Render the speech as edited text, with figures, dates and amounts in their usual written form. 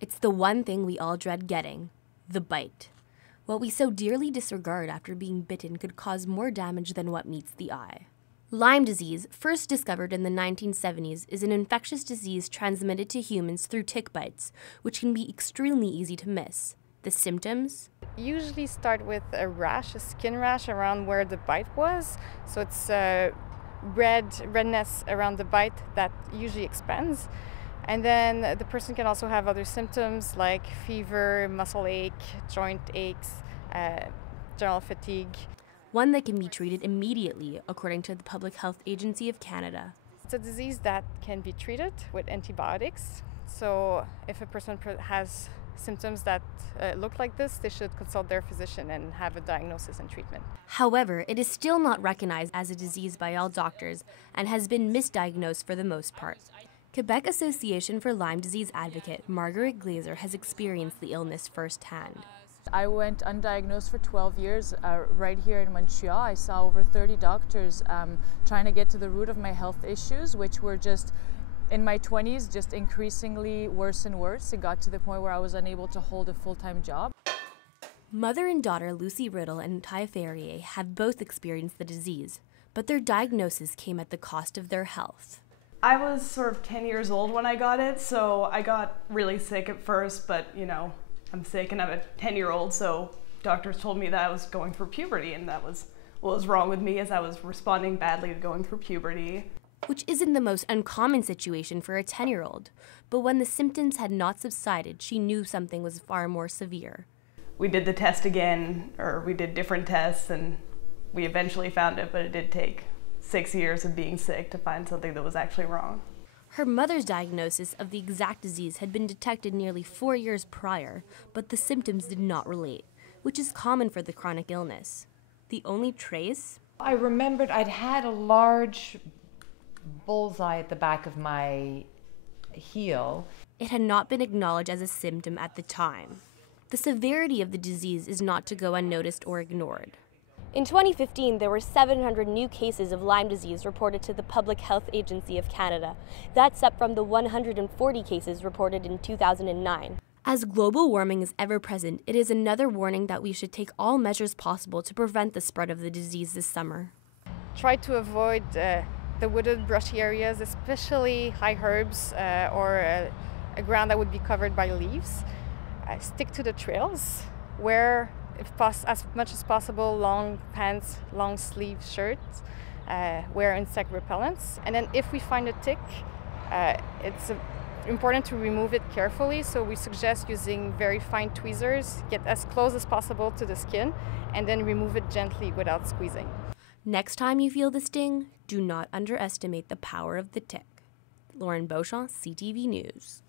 It's the one thing we all dread getting, the bite. What we so dearly disregard after being bitten could cause more damage than what meets the eye. Lyme disease, first discovered in the 1970s, is an infectious disease transmitted to humans through tick bites, which can be extremely easy to miss. The symptoms? Usually start with a rash, a skin rash around where the bite was. So it's redness around the bite that usually expands. And then the person can also have other symptoms like fever, muscle ache, joint aches, general fatigue. One that can be treated immediately, according to the Public Health Agency of Canada. It's a disease that can be treated with antibiotics. So if a person has symptoms that look like this, they should consult their physician and have a diagnosis and treatment. However, it is still not recognized as a disease by all doctors and has been misdiagnosed for the most part. Quebec Association for Lyme Disease advocate Margaret Glazer has experienced the illness firsthand. I went undiagnosed for 12 years right here in Montreal. I saw over 30 doctors trying to get to the root of my health issues, which were just in my 20s, just increasingly worse and worse. It got to the point where I was unable to hold a full-time job. Mother and daughter Lucy Riddle and Ty Ferrier have both experienced the disease, but their diagnosis came at the cost of their health. I was sort of 10 years old when I got it, so I got really sick at first, but you know, I'm sick and I'm a 10-year-old, so doctors told me that I was going through puberty, and that was what was wrong with me, as I was responding badly to going through puberty. Which isn't the most uncommon situation for a 10-year-old, but when the symptoms had not subsided, she knew something was far more severe. We did the test again, or we did different tests, and we eventually found it, but it did take 6 years of being sick to find something that was actually wrong. Her mother's diagnosis of the exact disease had been detected nearly 4 years prior, but the symptoms did not relate, which is common for the chronic illness. The only trace? I remembered I'd had a large bullseye at the back of my heel. It had not been acknowledged as a symptom at the time. The severity of the disease is not to go unnoticed or ignored. In 2015, there were 700 new cases of Lyme disease reported to the Public Health Agency of Canada. That's up from the 140 cases reported in 2009. As global warming is ever present, it is another warning that we should take all measures possible to prevent the spread of the disease this summer. Try to avoid the wooded, brushy areas, especially high herbs or a ground that would be covered by leaves. Stick to the trails. Wear, as much as possible, long pants, long sleeve shirts. Wear insect repellents. And then if we find a tick, it's important to remove it carefully. So we suggest using very fine tweezers, get as close as possible to the skin, and then remove it gently without squeezing. Next time you feel the sting, do not underestimate the power of the tick. Lauren Beauchamp, CTV News.